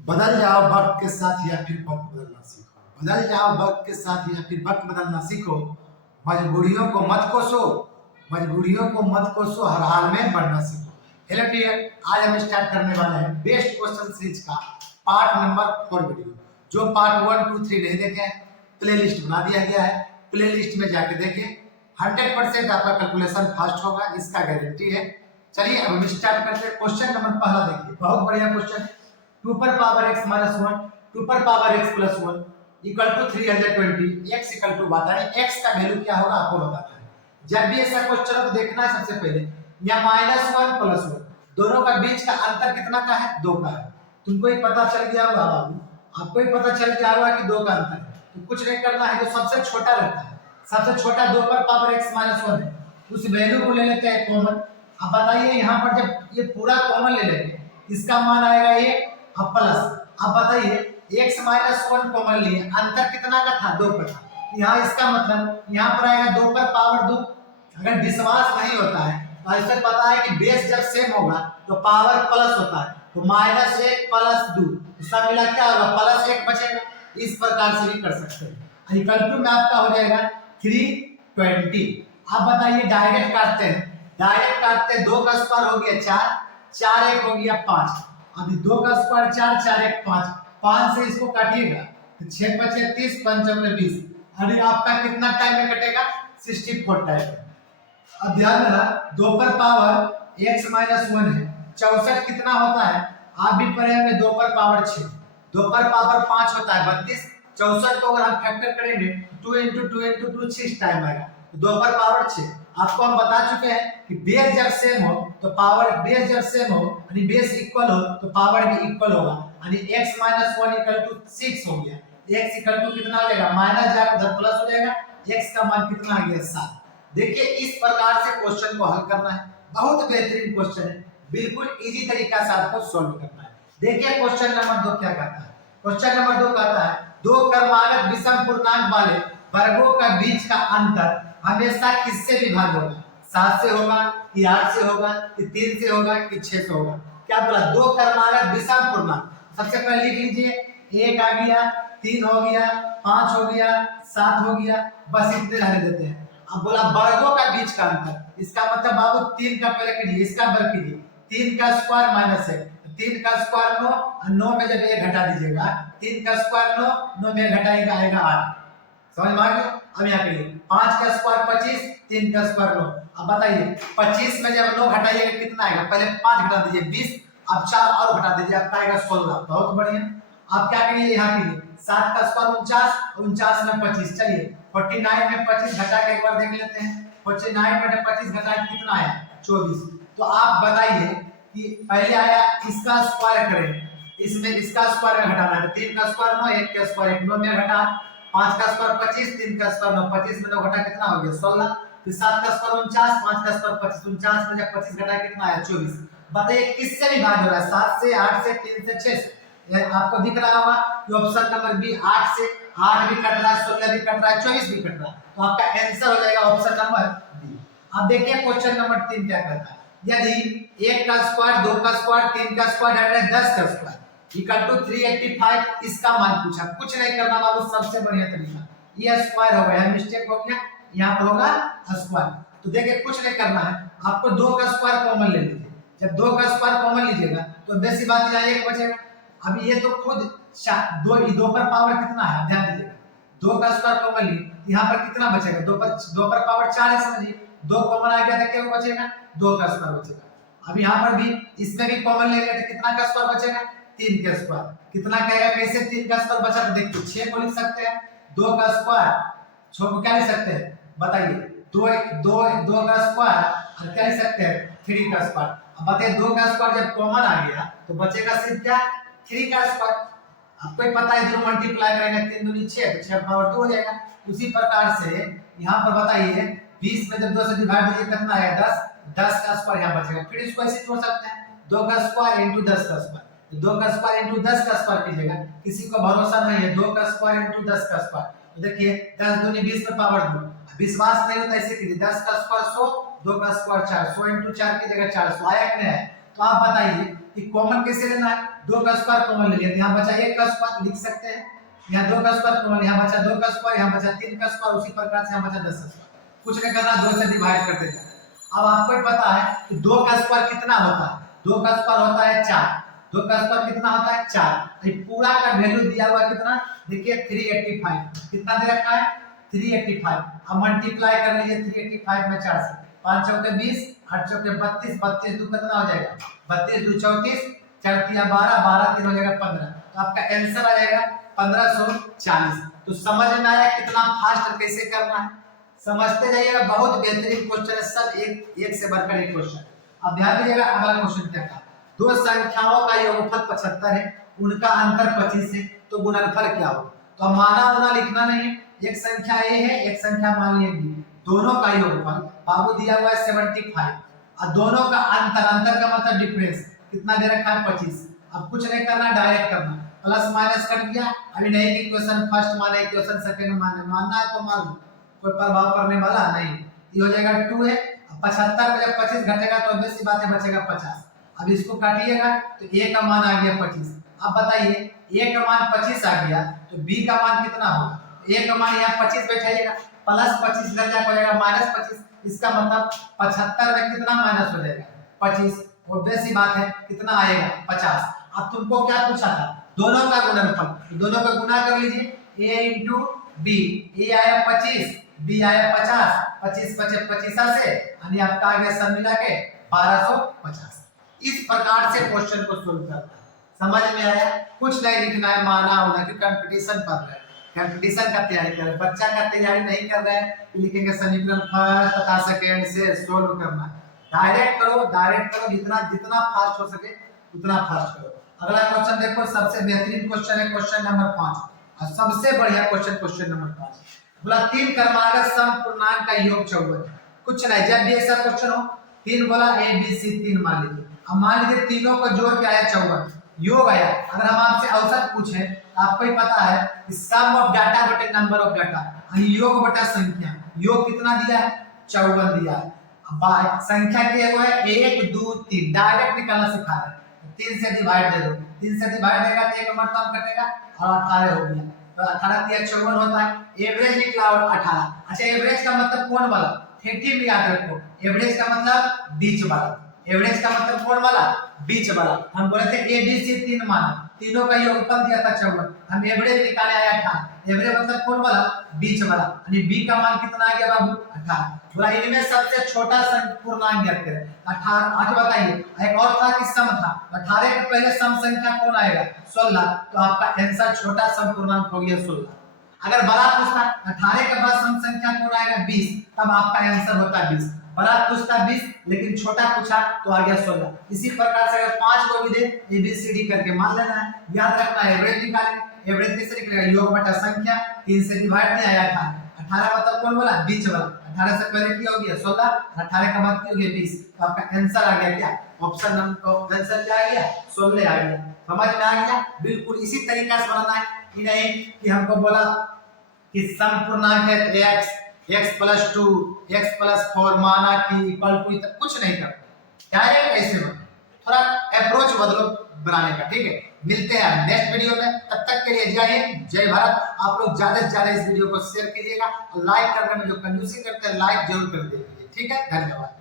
बदल जाओ वक्त के साथ या फिर वक्त बदलना सीखो। बदल जाओ वक्त के साथ या फिर वक्त बदलना सीखो। मजबूरियों को मत कोसो। मजबूरियों को मत कोसो, हर हाल में बढ़ना सीखो। हेलो डियर, आज हम स्टार्ट करने वाले हैं बेस्ट क्वेश्चन सीरीज का पार्ट नंबर 4 वीडियो। जो पार्ट 1, 2, 3 नहीं देखे हैं, प्ले लिस्ट बना दिया गया है, प्ले लिस्ट में जाके देखें। 100% आपका कैलकुलेशन फास्ट होगा, इसका गारंटी है। चलिए अब हम स्टार्ट करते हैं। क्वेश्चन नंबर पहला देखिए, बहुत बढ़िया क्वेश्चन है। 2 पर पावर x माइनस 1, 2 पर power x plus 1 equal to 320, x equal to बताएं x का वैल्यू क्या होगा आपको बताना है। जब भी ऐसा क्वेश्चन को देखना है, सबसे पहले यहाँ -1 प्लस 1 दोनों का बीच का अंतर कितना का है, 2 का है। तुमको ही पता चल गया होगा बाबू, आपको ही पता चल गया होगा कि 2 का अंतर है। तो कुछ नहीं करना है, जो सबसे छोटा रहता है, सबसे छोटा 2 पर पावर x माइनस 1 है, उस वैल्यू को ले लेते हैं कॉमन। अब बताइए यहाँ पर जब ये पूरा कॉमन ले लेंगे, इसका मान आएगा 1 अब प्लस। अब बताइए x माइनस 1 कॉमन लिए, अंतर कितना का था, 2 का था। यहाँ इसका मतलब यहाँ पर आएगा 2 पर पावर 2। अगर विश्वास नहीं होता है तो ऐसे पता है कि बेस जब सेम होगा तो पावर प्लस होता है, तो -1 प्लस 2 सब मिला क्या होगा, +1 बचेगा। इस प्रकार से भी कर सकते हैं। इक्वल टू में आपका हो जाएगा 320। अब बताइए डायरेक्ट काटते हैं, डायरेक्ट काटते हैं। 2 का स्क्वायर हो गया 4, 4 1 हो गया 5। अभी 2 का स्क्वायर 4, 4 1 5, 5 से इसको काटिएगा तो 6 बचे 30, 5 में 20। अरे आपका कितना टाइम में कटेगा, 64 टाइम में। अब ध्यान देना, 2 पर पावर x माइनस 1 है, 64 कितना होता है, आप भी पढ़े होंगे। 2 पर पावर 6, 2 पर पावर 5 होता है 32। 64 को अगर हम फैक्टर करेंगे 2 into 2 into 2 6 टाइम आएगा, 2 पर पावर 6। आपको हम बता चुके हैं कि बेस जब सेम हो तो पावर, बेस जब सेम हो यानी बेस इक्वल हो तो पावर भी इक्वल होगा। यानी x माइनस 1 इक्वल टू 6 हो गया। x इक्वल टू कितना हो जाएगा, माइनस जाकर उधर प्लस हो जाएगा, x का मान कितना आ गया 7। देखिए इस प्रकार से क्वेश्चन को हल करना है, बहुत बेहतरीन क्वेश्चन है, बिल्कुल इजी तरीका से आपको सॉल्व करना है। देखिए क्वेश्चन नंबर 2 क्या कहता है। क्वेश्चन नंबर 2 कहता है, दो क्रमागत विषम पूर्णांक वाले वर्गों का बीच का अंतर हमेशा किससे विभाज्य होगा, 7 से होगा कि 8 से होगा कि 3 से होगा कि 6 से होगा। क्या बोला, दो क्रमागत विषम पूर्णांक। सबसे पहले लिख लीजिए, 1 आ गया, 3 हो गया, 5 हो गया, 7 हो गया, बस इतने रहने देते हैं। अब बोला वर्गों का बीच का अंतर, इसका मतलब बाबू 3 का पहले कीजिए, इसका वर्ग कीजिए। 3 का स्क्वायर -1, 3 का स्क्वायर 9, 9 में जब 1 घटा दीजिएगा, 3 का स्क्वायर 9, 9 में घटाएगा आएगा 8। समझ में आ गया। अब यहाँ करिए, 5 का स्क्वायर 25, 3 का स्क्वायर 9। अब बताइए 25 में जब 9 घटाइएगा कितना आएगा, पहले 5 घटा दीजिए 20, अब 4 और घटा दीजिए, आपका आएगा 16। बहुत बढ़िया। अब क्या करिए, यहाँ कीजिए 7 का स्क्वायर 49, 49 में 25। चलिए 49 में 25 घटा के एक बार देख लेते हैं। 49 में 25 घटा के कितना आया, 24। तो आप बताइए कि पहले आया इसका स्क्वायर करें, इसमें इसका स्क्वायर में घटाना है। 3 का स्क्वायर 9, 1 का स्क्वायर 1, 9 में घटा, 5 का स्क्वायर 25, 3 का स्क्वायर 9, 25 में 9 घटा कितना हो गया 16। फिर 7 का स्क्वायर 49, 5 का स्क्वायर 25, 49 में जब 25 घटा कितना आया 24। बताइए किससे विभाज्य हो रहा है, 7 से, 8 से, 3 से, 6 से। आपको दिख रहा होगा कि ऑप्शन नंबर बी 8 से, 8 भी कट रहा है, 16 भी कट रहा है, 24 भी कट रहा है, तो आपका आंसर हो जाएगा ऑप्शन नंबर बी। अब देखिए क्वेश्चन नंबर 3 क्या कहता है, यदि 1 का स्क्वायर 2 का स्क्वायर 3 का स्क्वायर 10 का स्क्वायर इक्वल टू 385, इसका मान पूछा। कुछ नहीं करना बाबू, सबसे बढ़िया तरीका, ये स्क्वायर हो गया, मिस्टेक हो गया, यहाँ पर होगा स्क्वायर। तो देखिए कुछ नहीं करना है, आपको 2 का स्क्वायर कॉमन ले लीजिए। जब 2 का स्क्वायर कॉमन लीजिएगा तो बेसी बात यहाँ 1 बचेगा। अभी ये तो खुद 2 पर पावर कितना है, ध्यान दीजिएगा, 2 का स्क्वायर कॉमन लिए, यहाँ पर कितना बचेगा, 2 पर पावर 4 है, समझिए 2 कॉमन आ गया तो क्या बचेगा, 2 का स्क्वायर बचेगा। अब यहाँ पर भी इसमें भी कॉमन ले लेते, कितना का स्क्वायर बचेगा, 3 का स्क्वायर। कितना कहेगा, कैसे 3 का स्क्वायर बचा, तो देखिए 6 को लिख सकते हैं, 2 का स्क्वायर 6 को क्या लिख सकते हैं, बताइए 2 का स्क्वायर और क्या लिख सकते हैं, 3 का स्क्वायर। अब बताइए 2 का स्क्वायर जब कॉमन आ गया तो बचेगा सिर्फ क्या, 3 का स्क्वायर। आपको ही पता है दोनों मल्टीप्लाई करेंगे, 3 दूनी 6, तो 6 पावर 2 हो जाएगा। उसी प्रकार से यहाँ पर बताइए 20 में जब 2 से डिवाइड कीजिए कितना आएगा 10, 10 का स्क्वायर यहाँ बचेगा। फिर इसको ऐसे जोड़ सकते हैं, 2 का स्क्वायर इनटू 10 का स्क्वायर, 2 का स्क्वायर इनटू 10 का स्क्वायर कीजिएगा। किसी को भरोसा नहीं है, 2 का स्क्वायर इनटू 10 का स्क्वायर, तो देखिए 10 दूनी 20 में पावर 2। विश्वास नहीं होता ऐसे कीजिए, 10 का स्क्वायर 100, 2 का स्क्वायर 400 इनटू 4 की जगह 400 आया कि नहीं, तो तो आप बताइए कि कॉमन कैसे लेना है। 2 का स्क्वायर कॉमन ले लिया, यहाँ बचा 1 का स्क्वायर लिख सकते हैं, यहाँ 2 का स्क्वायर कॉमन, यहाँ बचा 2 का स्क्वायर, यहाँ बचा 3 का स्क्वायर, उसी प्रकार से यहाँ बचा 10 का स्क्वायर। कुछ नहीं करना, 2 से डिवाइड करते जाना। अब आपको ही पता है कि 2 का स्क्वायर कितना होता है, 2 का स्क्वायर होता है 4, 2 का स्क्वायर कितना होता है 4। ये पूरा का वैल्यू दिया हुआ कितना, देखिए 385, कितना दे रखा है 385। अब मल्टीप्लाई कर लीजिए 385 में 4 से, 5 चौके 20, 8 चौके 32, 32 दो कितना हो जाएगा 32 दो 34, 4 तिया 12, 12 3 हो जाएगा 15। तो आपका आंसर आ जाएगा 1540। तो समझ में आया कितना फास्ट कैसे करना है, समझते जाइएगा। बहुत बेहतरीन क्वेश्चन है, सब एक से बढ़कर एक क्वेश्चन। अब ध्यान दीजिएगा अगला क्वेश्चन क्या था। दो संख्याओं का योगफल 75 है, उनका अंतर 25 है, तो गुणनफल क्या हो। तो माना होना लिखना नहीं है, एक संख्या ए है, एक संख्या मान लीजिए बी, दोनों का योगफल बाबू दिया हुआ है 75 और दोनों का अंतर का मतलब डिफरेंस कितना दे रखा है 25। अब कुछ नहीं करना, डायरेक्ट करना, प्लस माइनस कर दिया। अभी नहीं कि क्वेश्चन फर्स्ट माने क्वेश्चन सेकंड माने, मानना है तो मान लो, कोई प्रभाव पड़ने वाला नहीं। ये हो जाएगा 2 है, 75 में जब 25 घटेगा तो obvious सी बात है बचेगा 50। अब इसको काटिएगा तो a का मान आ गया 25। अब बताइए a का मान 25 आ गया तो b का मान कितना होगा। a का मान यहाँ 25 बैठाइएगा, प्लस 25 इधर जाकर हो जाएगा माइनस 25, इसका मतलब 75 में कितना माइनस हो जाएगा 25। obvious सी बात है कितना आएगा 50। अब तुमको क्या पूछा था, दोनों का गुणनफल, दोनों का गुना कर लीजिए, a इंटू b, a आया 25, b आया 50, 25 25 25 से यानी आपका आ गया सब मिला के 1250। इस प्रकार से क्वेश्चन को सोल्व करना है। समझ में आया, कुछ नहीं लिखना है, माना होना कि कंपटीशन पढ़ रहे हैं, कंपटीशन का तैयारी कर रहे हैं। बच्चा का तैयारी नहीं कर रहे हैं कि लिखेंगे समीकरण फर्स्ट तथा सेकंड से सोल्व करना है। डायरेक्ट करो, जितना जितना फास्ट हो सके उतना फास्ट करो। अगला क्वेश्चन देखो, सबसे बेहतरीन क्वेश्चन है क्वेश्चन नंबर 5 और सबसे बढ़िया क्वेश्चन नंबर 5। बोला 3 क्रमागत समपूर्णांक का योग 54। कुछ नहीं, जब भी ऐसा क्वेश्चन हो 3 बोला a b c 3 मान लीजिए। अब मान लीजिए तीनों का जोड़ क्या आया 54, योग आया। अगर हम आपसे औसत पूछे आपको ही पता है कि सम ऑफ डाटा बटे नंबर ऑफ डाटा, योग बटा संख्या, योग कितना दिया है 54 दिया है। अब संख्या के वो है 1 2 3, डायरेक्ट निकालना सिखा रहे हैं। 3 से डिवाइड दे दो, 3 से डिवाइड देगा तो एक मतलब कटेगा और 18 हो गया। तो 18 दिया 54 होता है। एवरेज निकला और 18। अच्छा एवरेज का मतलब कौन वाला, 30 में याद रखो, एवरेज का मतलब बीच वाला, एवरेज का मतलब कौन वाला बीच वाला। हम बोले थे ए बी सी 3 माना, तीनों का योगफल दिया था 54, हम एवरेज निकाले आया 18। एवरेज मतलब कौन वाला बीच वाला, यानी बी का मान कितना आ गया बाबू 18। बोला इनमें सबसे छोटा पूर्णांक ज्ञात करें 18। आज बताइए एक और था कि सम था, 18 के पहले सम संख्या कौन आएगा 16, तो आपका आंसर छोटा सम पूर्णांक हो गया 16। अगर बड़ा पूछता 18 के बाद सम संख्या कौन आएगा 20, तब आपका आंसर होता 20। बड़ा पूछता 20 लेकिन छोटा पूछा तो आ गया 16। इसी प्रकार से अगर 5 को भी दे ए बी सी डी करके मान लेना है, याद रखना है। एवरेज निकालेंगे, एवरेज कैसे निकलेगा, योग बटा संख्या, 3 से डिवाइड नहीं आया 18 मतलब कौन वाला बीच वाला। 18 से पहले क्या हो गया 16, 18 का बाद क्या हो गया 20। तो आपका आंसर आ गया क्या, ऑप्शन नंबर आंसर क्या आ गया 16 आ गया। समझ में आ गया, बिल्कुल इसी तरीका से बनाना है। कि नहीं कि हमको बोला कि सम पूर्णांक है x, x + 2, x + 4 माना कि इक्वल टू, कुछ नहीं करना, डायरेक्ट ऐसे बना, थोड़ा अप्रोच बदलो बनाने का। ठीक है, मिलते हैं नेक्स्ट वीडियो में, तब तक के लिए जय हिंद जय भारत। आप लोग ज्यादा से ज्यादा इस वीडियो को शेयर कीजिएगा और लाइक करने में जो कंजूसी करते हैं लाइक जरूर कर दीजिए। ठीक है, धन्यवाद।